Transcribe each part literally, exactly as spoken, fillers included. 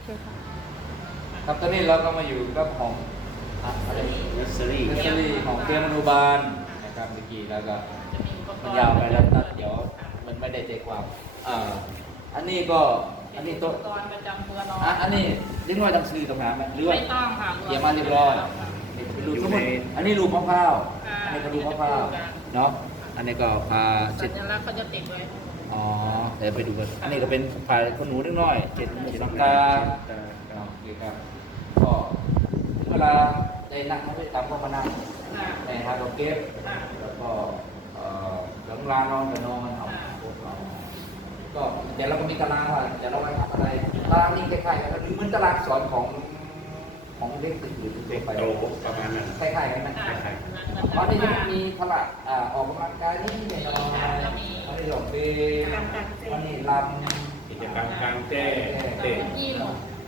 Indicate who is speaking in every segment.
Speaker 1: ใช่ค่ะ
Speaker 2: ครับตอนนี้เราก็มาอยู่กับของอะไร
Speaker 3: เนสเซอรี่
Speaker 2: เนสเซอรี่ของเตรียมอนุบาลนะครับเมื่อกี้แล้วก็
Speaker 1: จะมีอุปก
Speaker 2: มัน
Speaker 1: รณ์
Speaker 2: ยาวไปแล้วตัดเดี๋ยวมันไม่ได้ใจความอ่าอันนี้ก็อันนี้
Speaker 1: อุ
Speaker 2: โต๊ะ
Speaker 1: ปกรณ์ประจำตัวน้อง
Speaker 2: อ่ะอันนี้เล็กน้อยต้องซื้อตรงนั้นไหมหรือว่า
Speaker 1: ไม่ต้องค่ะ
Speaker 2: เตรียมมาเรียบร้อยนี่เป็นรูปสมมติอันนี้รูปมะพร้าวอันนี้ก็รูปมะพร้าวเนาะอันนี้ก็พาเช็
Speaker 1: สั
Speaker 2: ด
Speaker 1: ญลักษณ์เขาจะติดไว้
Speaker 2: อ๋อเดี๋ยวไปดูกันอันนี้ก็เป็นพาคนหนูเล็กน้อยเช็ดหมูสังกาโอเคครับก็เวลาได้นั่งไม่ได้ตามก็มานั่ง
Speaker 1: ค่ะ
Speaker 2: ในฮาร์ดเก็บ
Speaker 1: ค่ะ
Speaker 2: แล้วก็เอ่อหลังลานนอนกับนอนเอาพวกเราก็แต่เราก็มีตารางว่าแต่เราไว้ทำอะไรตารางนี้คล้ายๆกันหรือเหมือนตารางสอนของของเด็กอื่นๆ
Speaker 3: เด็ก
Speaker 2: ไป
Speaker 3: โตประมาณนั้น
Speaker 2: คล้ายๆกันนะ
Speaker 1: ค่ะ
Speaker 3: คล้าย
Speaker 2: ตอนนี้จะมีพละอ่าออกกำลังกายนี่ไม่น้อยวันนี้หลงเพลงวันนี้ลำ
Speaker 3: กิจกรรมกลางแจ้ง
Speaker 1: แต่
Speaker 3: เด็ก
Speaker 1: ยิ้ม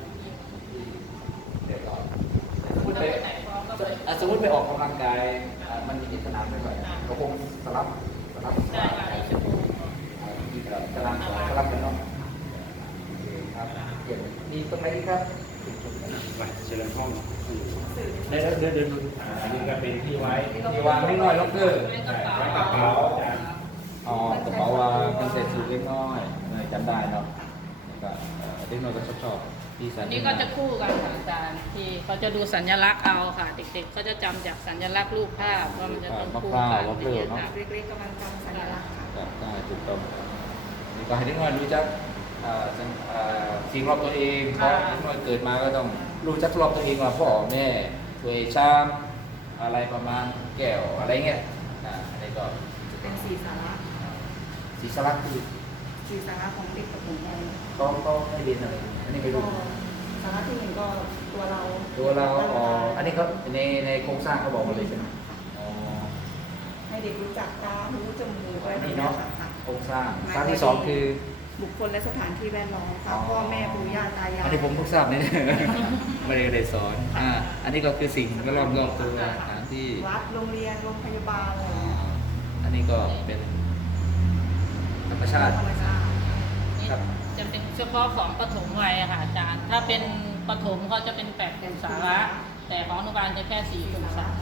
Speaker 2: เด็กก่อนสมมติ
Speaker 1: ก็
Speaker 2: ไป
Speaker 1: ไปไหนพร้อมก็ไป
Speaker 2: อ่ะสมมติไปออกกำลังกายอ่ามันมีสนามไปก่อนก็คงสลับสลับ
Speaker 1: ได้ค่ะอีกชั่วโมง
Speaker 2: ที่กำลังสลับกันเนาะโอเคครับเดี๋ยวมีตรงไหนอีกครับ
Speaker 3: ไปเชิญห้อง
Speaker 2: เดินเดินเดินดู
Speaker 3: อ่าอันนี้ก็เป็นที่ไว้
Speaker 2: มีวางเล็กน้อยล็อกเกอร์
Speaker 1: ไว้กระ
Speaker 3: ไว้
Speaker 1: เป๋าก
Speaker 3: ระเป๋าจ้ะ
Speaker 2: อ๋อกระเป๋าวางเป็นเศษสูตรเล็กน้อยเออจำได้เนาะแล้วก็เอ่อเล็กน้อยก็ชอบชอบที่สั
Speaker 1: อั
Speaker 2: ญ
Speaker 1: นนี้ก็จะคู่กันค่ะอาจารย์ที่เขาจะดูสัญลักษณ์เอาค่ะ เด็กๆเขาจะจำจากสัญลักษณ์รูปภาพว่ามันจะเป็น
Speaker 2: มะ
Speaker 1: คู่
Speaker 2: พร้าว
Speaker 1: กัน
Speaker 2: ล็อกเกอร์เนาะ
Speaker 1: เล็กๆกำลังจำสัญลักษณ์ค่ะ
Speaker 2: ครับได้ถูกต้องนี่ก็ให้เล็กน้อยรู้จักอ่าสิ่งอ่าสิ่งรอบตัวเองเพราะเล็กน้อยเกิดมาก็ต้องรู้จักรอบตัวเองว่าพ่อแม่ตัวเองชามอะไรประมาณแก้วอะไรเงี้ยอ่าอันนี้ก็
Speaker 4: จะเป็นสีสาระ
Speaker 2: สีสลักคือ
Speaker 4: สีสาระของเด็กประถมวัย
Speaker 2: ก็ก็ให้เรียนอะไรอันนี้ไปดู
Speaker 4: ก็สาระที่หนึ่งก็ตัวเรา
Speaker 2: ตัวเราอ๋ออันนี้เขาในในโครงสร้างเขาบอกมาเลยใช่ไหมอ๋อ
Speaker 4: ให้เด็กรู้จักตาหูจมูกอะไรแบบ
Speaker 2: นี่
Speaker 4: นี้
Speaker 2: เนาะ
Speaker 4: ค่ะ
Speaker 2: โครงสร้างสร้างที่สองคือ
Speaker 4: บุคคลและสถานที่แวดล้อม
Speaker 2: อ๋
Speaker 4: ค่ะ
Speaker 2: อ
Speaker 4: พ่อแม่ปู่ย่าตายาย
Speaker 2: อันนี้ผมเพิ่งทราบนี่ ไม่ได้ได้สอนอ่าอันนี้ก็คือสิ่งก็รอบรอบๆตัวสถานที่
Speaker 4: วัดโรงเรียนโรงพยาบาลอะไร
Speaker 2: อ่า
Speaker 4: อย่างเงี้ย
Speaker 2: อันนี้ก็เป็นธรรมชาติ
Speaker 4: ธรรมชาติ
Speaker 1: นี่
Speaker 2: ครับ
Speaker 1: จะเป็นเฉพาะของปฐมวัยอะค่ะอาจารย์ ถ้าเป็นปฐมเขาจะเป็นแปดกลุ่มสาระแต่ของอนุบาลจะแค่สี่กลุ่มสาระ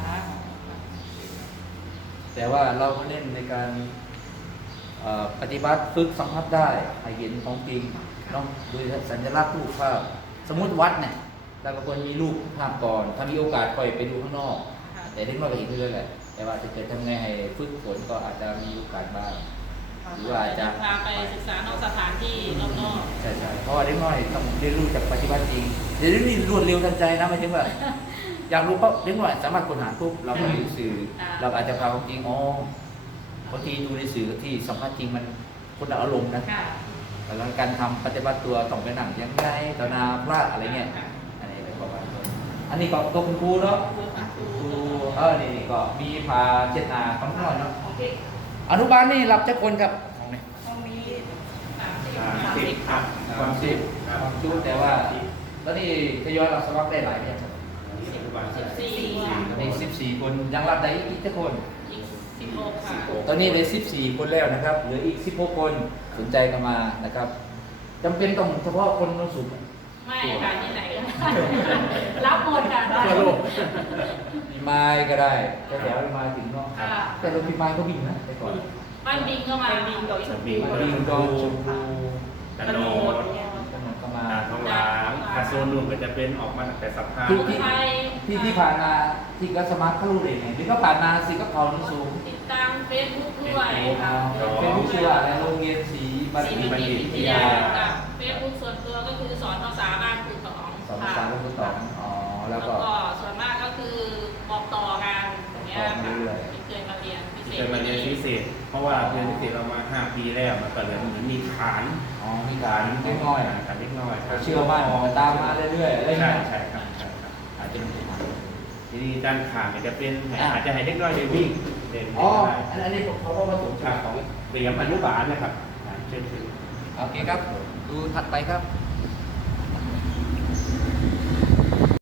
Speaker 2: แต่ว่าเราก็เน้นในการเอ่อปฏิบัติฝึกสัมผัสได้ให้เห็นของจริงเนาะโดยสัญลักษณ์รูปภาพสมมติวัดเนี่ยเราก็ควรมีรูปภาพก่อน ถ้ามีโอกาสค่อยไปดูข้างนอก แต่เล็กน้อยก็เห็นเรื่อยๆแหละแต่ว่าจะเกิดทำไงให้ฝึกฝนก็อาจจะมีโอกาสบ้างหรือว่าอาจจะ
Speaker 1: จะพาไปศึกษานอกสถานที่นอก
Speaker 2: ใช่ใช่เพราะว่าเล็กน้อยต้องเรียนรู้จากปฏิบัติจริงเดี๋ยวนี้รวดเร็วทันใจนะหมายถึงว่า อยากรู้ปั๊บเล็กน้อยสามารถค้นหาปุ๊บเราก็ดูสื่อเราอาจจะพาความจริงอ๋อบางทีดูในสื่อที่สัมภาษณ์จริงมันคนละอารมณ์นะ
Speaker 1: ๆค่ะ
Speaker 2: แล้วการทำปฏิบัติตัวต้องไปหนังยังไงต่อหนาพระอะไรเงี้ยอันนี้เป็นประมาณนี้อันนี้ก็ตัวคุณครูเนาะครูเออนี่นี่ก็มีพาเช็ดหนาของน้อยเนาะอนุบาลนี่รับจักคนครับของนี่
Speaker 4: ห้องนี้
Speaker 3: อ่าสิบครับ
Speaker 2: ความสิบ
Speaker 3: ครับ
Speaker 2: ความชุดแต่ว่าแล้วนี่ทยอยรับสมัครได้หลายเนี่ยครับ
Speaker 3: สิบกว่า
Speaker 1: สิบสี่
Speaker 2: ในสิบสี่คนยังรับได้อีกจักคน
Speaker 1: อีกสิบหกค่ะ
Speaker 2: ตอนนี้เหลือสิบสี่คนแล้วนะครับเหลืออีกสิบหกคนสนใจกันมานะครับจำเป็นต้องเฉพาะคนโน้นสุด
Speaker 1: ไม่ค่ะที่ไหนก็ได้รับหมดค่ะได้
Speaker 2: ทั่วโลกมีไม้ก็ได้แค่แถวมาถึงเนาะ
Speaker 1: ค่ะ
Speaker 2: แต่รถมีไม้ก็วิ่งนะแต่ก่อน
Speaker 1: บ้านบิงก็มา
Speaker 4: บินดอกชม
Speaker 3: บิ
Speaker 4: พู
Speaker 3: ง
Speaker 2: วิ่งก็ชมพู
Speaker 3: กระโดด
Speaker 4: เนี่ย
Speaker 2: ถนนก็มา
Speaker 3: ตาทองหลางอาโซนนู่นก็จะเป็นออกมาตั้งแต่สัปดาห์
Speaker 2: ที่ที่ที่ที่ผ่านมาที่ก็สมาร์ทเขารู้เลยไงที่ก็ผ่านมาสิก็เขานี่สูง
Speaker 1: ติดตามเฟซบุ๊กด้วยค่ะ
Speaker 2: เป็นผู้ชื่อว่าอะไรโรงเรียนศรีบัณฑิต
Speaker 1: บัณฑิตวิทยา
Speaker 2: ค่ะ
Speaker 1: เฟซบุ๊กส่วนตัวก็คือสอนภาษาบ้านครูตอง
Speaker 2: สองภาษาลูกคุณต๋องอ๋อแล้
Speaker 1: แล้ว ว
Speaker 2: ก็
Speaker 1: ก็ส่วนมากก็คือบอกต่อกันอย่างเงี้ย
Speaker 2: บอกมา
Speaker 1: ค่ะ
Speaker 2: เรื่อย
Speaker 1: ที่เคยมาเรียนพิเศษ
Speaker 3: เป็นมาเรียนพิเศษ เพราะว่าเรียนพิเศษเรามาห้าปีแล้วมันก็เลยเหมือนมีฐาน
Speaker 2: อ๋อมีการเล็กน้อย
Speaker 3: ฐานเล็กน้อย
Speaker 2: เชื่อมั่นตามมาเรื่อยๆอะไร
Speaker 3: ใช่
Speaker 2: เงี้ย
Speaker 3: ใช่ครับใช่ครับ
Speaker 2: อาจจะเป็นทาง
Speaker 3: ทีนี้ด้านข้างเนี่ยจะเป็นอาจจะให้เล็กน้อยได้วิ่งเล่น
Speaker 2: อ๋อ
Speaker 3: ได้
Speaker 2: อันอันนี้เขาก็มาสม
Speaker 3: ค่าของเตรียมอนุบาลนะครับเชิญชวน
Speaker 2: โอเคครับ ดูถัดไปครับ